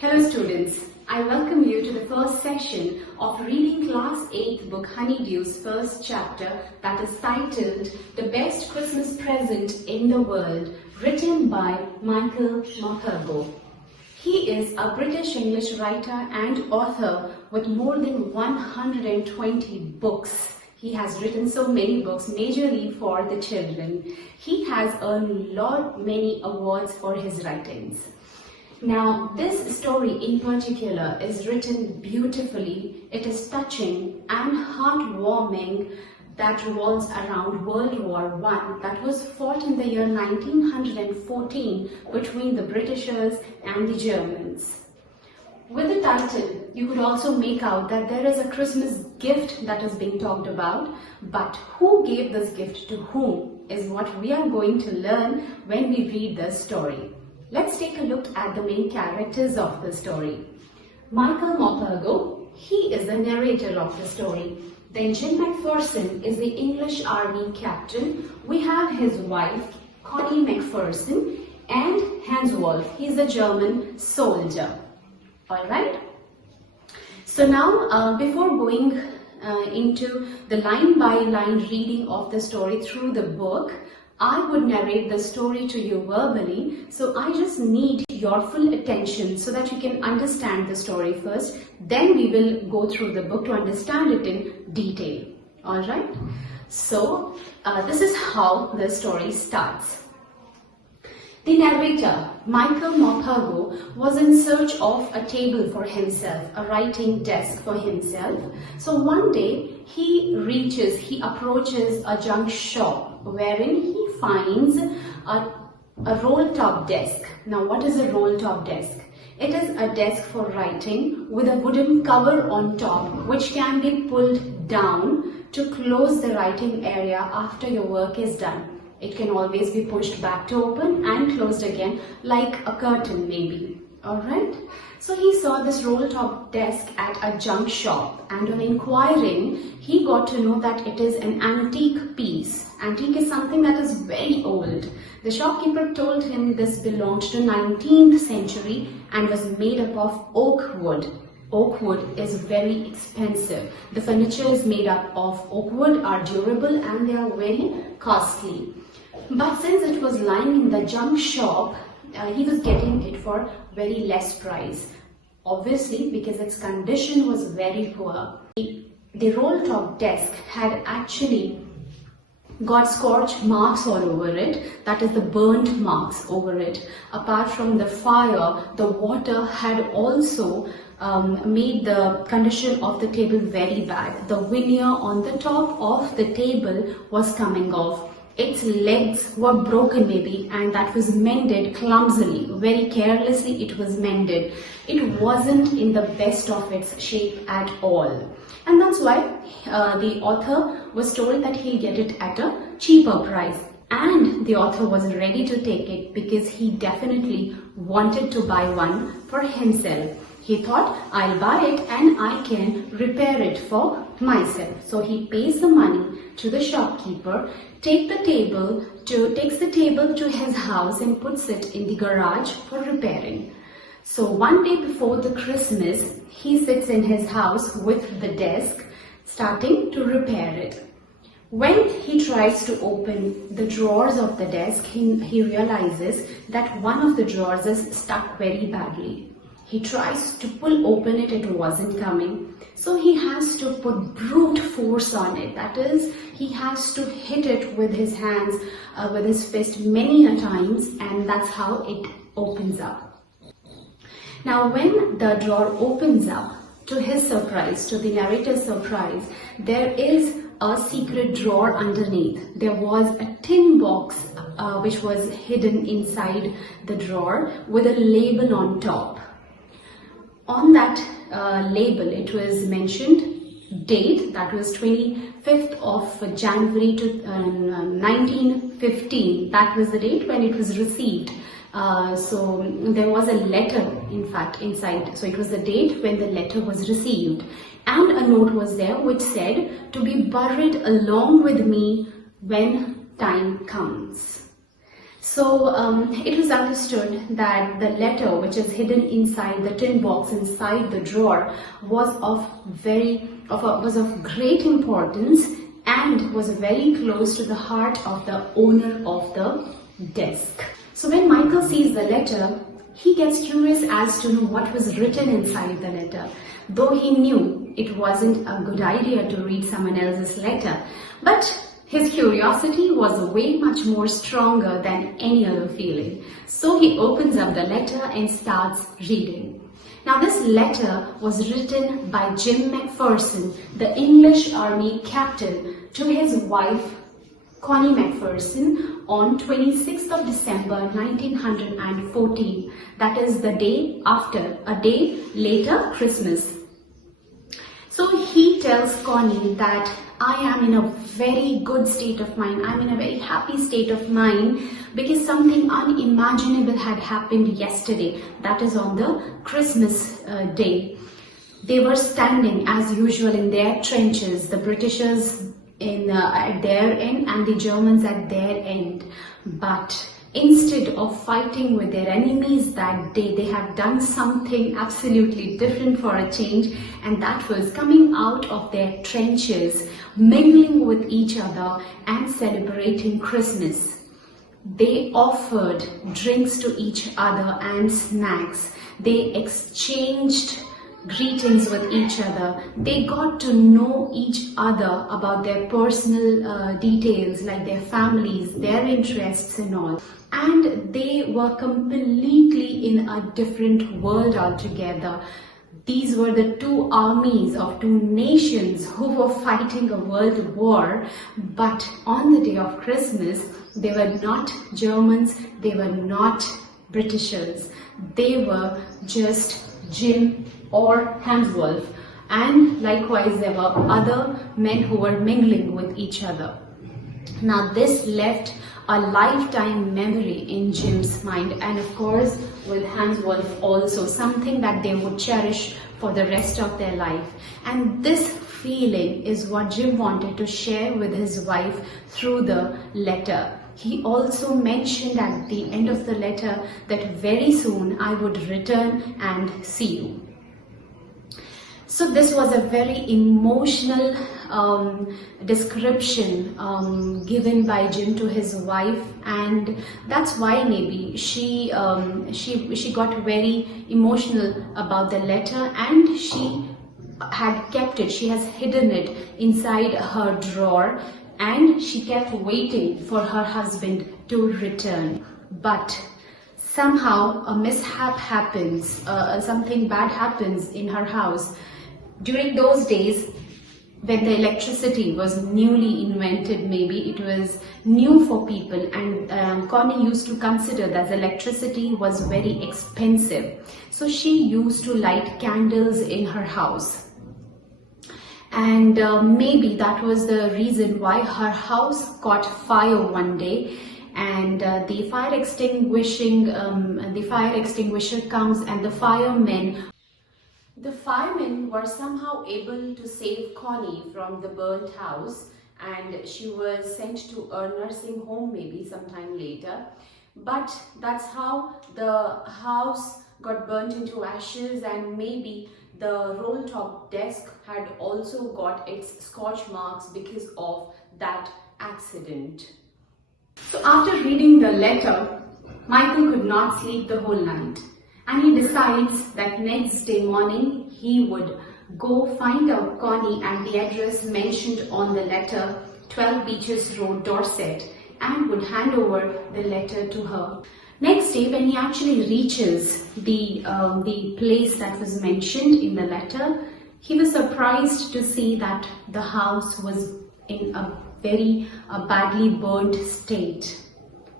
Hello students, I welcome you to the first session of reading class 8th book Honeydew's first chapter that is titled The Best Christmas Present in the World, written by Michael Morpurgo. He is a British English writer and author with more than 120 books. He has written so many books majorly for the children. He has earned many awards for his writings. Now, this story in particular is written beautifully. It is touching and heartwarming that revolves around World War I that was fought in the year 1914 between the Britishers and the Germans. With the title, you could also make out that there is a Christmas gift that is being talked about, but who gave this gift to whom is what we are going to learn when we read the story. Let's take a look at the main characters of the story. Michael Morpurgo, he is the narrator of the story. Then Jim Macpherson is the English Army captain. We have his wife, Connie Macpherson, and Hans Wolf, he's a German soldier. Alright? So now, before going into the line-by-line reading of the story through the book, I would narrate the story to you verbally, so I just need your full attention so that you can understand the story first. Then we will go through the book to understand it in detail. Alright? So, this is how the story starts. The narrator, Michael Morpurgo, was in search of a table for himself, a writing desk for himself. So one day he approaches a junk shop wherein he finds a roll-top desk. Now what is a roll-top desk? It is a desk for writing with a wooden cover on top which can be pulled down to close the writing area after your work is done. It can always be pushed back to open and closed again like a curtain maybe. Alright? So he saw this roll-top desk at a junk shop, and on inquiring he got to know that it is an antique piece. Antique is something that is very old. The shopkeeper told him this belonged to 19th century and was made up of oak wood. Oak wood is very expensive. The furniture is made up of oak wood, are durable and they are very costly. But since it was lying in the junk shop, he was getting it for very less price. Obviously, because its condition was very poor. The roll-top desk had actually got scorch marks all over it, that is the burnt marks over it. Apart from the fire, the water had also made the condition of the table very bad. The veneer on the top of the table was coming off. Its legs were broken maybe, and that was mended clumsily. Very carelessly it was mended. It wasn't in the best of its shape at all. And that's why the author was told that he'll get it at a cheaper price. And the author was ready to take it because he definitely wanted to buy one for himself. He thought, I'll buy it and I can repair it for myself. So he pays the money to the shopkeeper, takes the table to his house and puts it in the garage for repairing. So one day before the Christmas, he sits in his house with the desk, starting to repair it. When he tries to open the drawers of the desk, he realizes that one of the drawers is stuck very badly. He tries to pull open it, it wasn't coming. So he has to put brute force on it. That is, he has to hit it with his hands, with his fist many a times, and that's how it opens up. Now when the drawer opens up, to his surprise, to the narrator's surprise, there is a secret drawer underneath. There was a tin box which was hidden inside the drawer with a label on top. On that label, it was mentioned date, that was 25th of January to 1915. That was the date when it was received. So there was a letter, in fact, inside. So it was the date when the letter was received. And a note was there which said, to be buried along with me when time comes. It was understood that the letter, which is hidden inside the tin box inside the drawer, was of great importance and was very close to the heart of the owner of the desk. So when Michael sees the letter, he gets curious as to know what was written inside the letter, though he knew it wasn't a good idea to read someone else's letter. But his curiosity was way much more stronger than any other feeling. So he opens up the letter and starts reading. Now this letter was written by Jim McPherson, the English Army captain, to his wife Connie McPherson on 26th of December 1914. That is the day after, a day later, Christmas. So he tells Connie that I am in a very good state of mind. I'm in a very happy state of mind because something unimaginable had happened yesterday. That is on the Christmas day. They were standing as usual in their trenches, the Britishers at their end and the Germans at their end. But instead of fighting with their enemies that day, they had done something absolutely different for a change, and that was coming out of their trenches, mingling with each other and celebrating Christmas. They offered drinks to each other and snacks. They exchanged greetings with each other. They got to know each other about their personal details, like their families, their interests and all. And they were completely in a different world altogether. These were the two armies of two nations who were fighting a world war, but on the day of Christmas, they were not Germans, they were not Britishers. They were just Jim or Hans Wolf, and likewise there were other men who were mingling with each other. Now this left a lifetime memory in Jim's mind, and of course with Hans Wolf also, something that they would cherish for the rest of their life. And this feeling is what Jim wanted to share with his wife through the letter. He also mentioned at the end of the letter that very soon I would return and see you. So this was a very emotional description given by Jim to his wife, and that's why maybe she got very emotional about the letter, and she had kept it. She has hidden it inside her drawer, and she kept waiting for her husband to return. But somehow a mishap happens, something bad happens in her house. During those days, when the electricity was newly invented, maybe it was new for people, and Connie used to consider that electricity was very expensive. So she used to light candles in her house. And maybe that was the reason why her house caught fire one day, and the fire extinguisher comes, and the firemen were somehow able to save Connie from the burnt house, and she was sent to a nursing home maybe sometime later. But that's how the house got burnt into ashes, and maybe the roll-top desk had also got its scorch marks because of that accident. So after reading the letter, Michael could not sleep the whole night. And he decides that next day morning he would go find out Connie at the address mentioned on the letter, 12 Beaches Road, Dorset, and would hand over the letter to her. Next day, when he actually reaches the place that was mentioned in the letter, he was surprised to see that the house was in a very badly burnt state.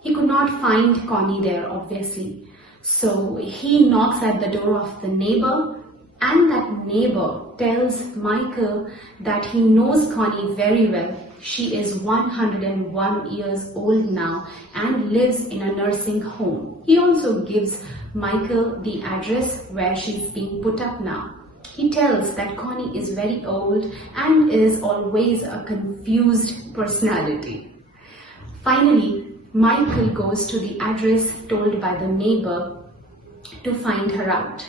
He could not find Connie there, obviously. So he knocks at the door of the neighbor, and that neighbor tells Michael that he knows Connie very well. She is 101 years old now and lives in a nursing home. He also gives Michael the address where she's being put up now. He tells that Connie is very old and is always a confused personality. Finally, Michael goes to the address told by the neighbor to find her out.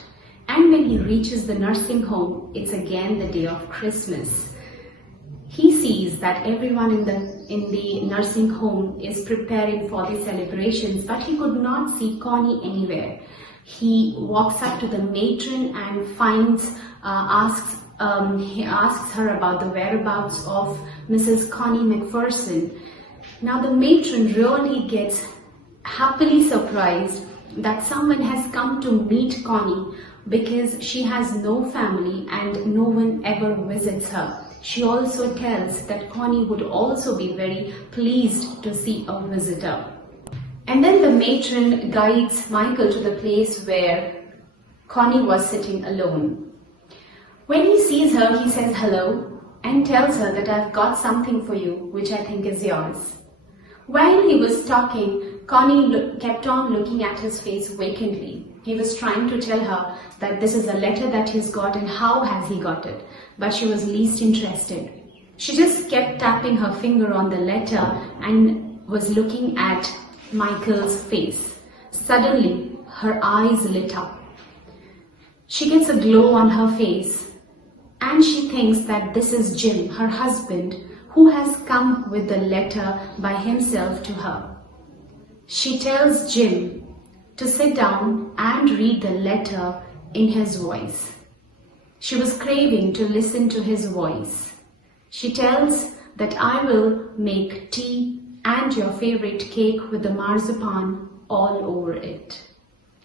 And when he reaches the nursing home, it's again the day of Christmas. He sees that everyone in the nursing home is preparing for the celebrations, but he could not see Connie anywhere. He walks up to the matron and he asks her about the whereabouts of Mrs. Connie McPherson. Now the matron really gets happily surprised that someone has come to meet Connie, because she has no family and no one ever visits her. She also tells that Connie would also be very pleased to see a visitor. And then the matron guides Michael to the place where Connie was sitting alone. When he sees her, he says hello and tells her that I've got something for you, which I think is yours. While he was talking, Connie kept on looking at his face vacantly. He was trying to tell her that this is a letter that he's got and how has he got it, but she was least interested. She just kept tapping her finger on the letter and was looking at Michael's face. Suddenly, her eyes lit up. She gets a glow on her face and she thinks that this is Jim, her husband, who has come with the letter by himself to her. She tells Jim to sit down and read the letter in his voice. She was craving to listen to his voice. She tells that I will make tea and your favorite cake with the marzipan all over it.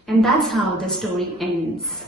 And that's how the story ends.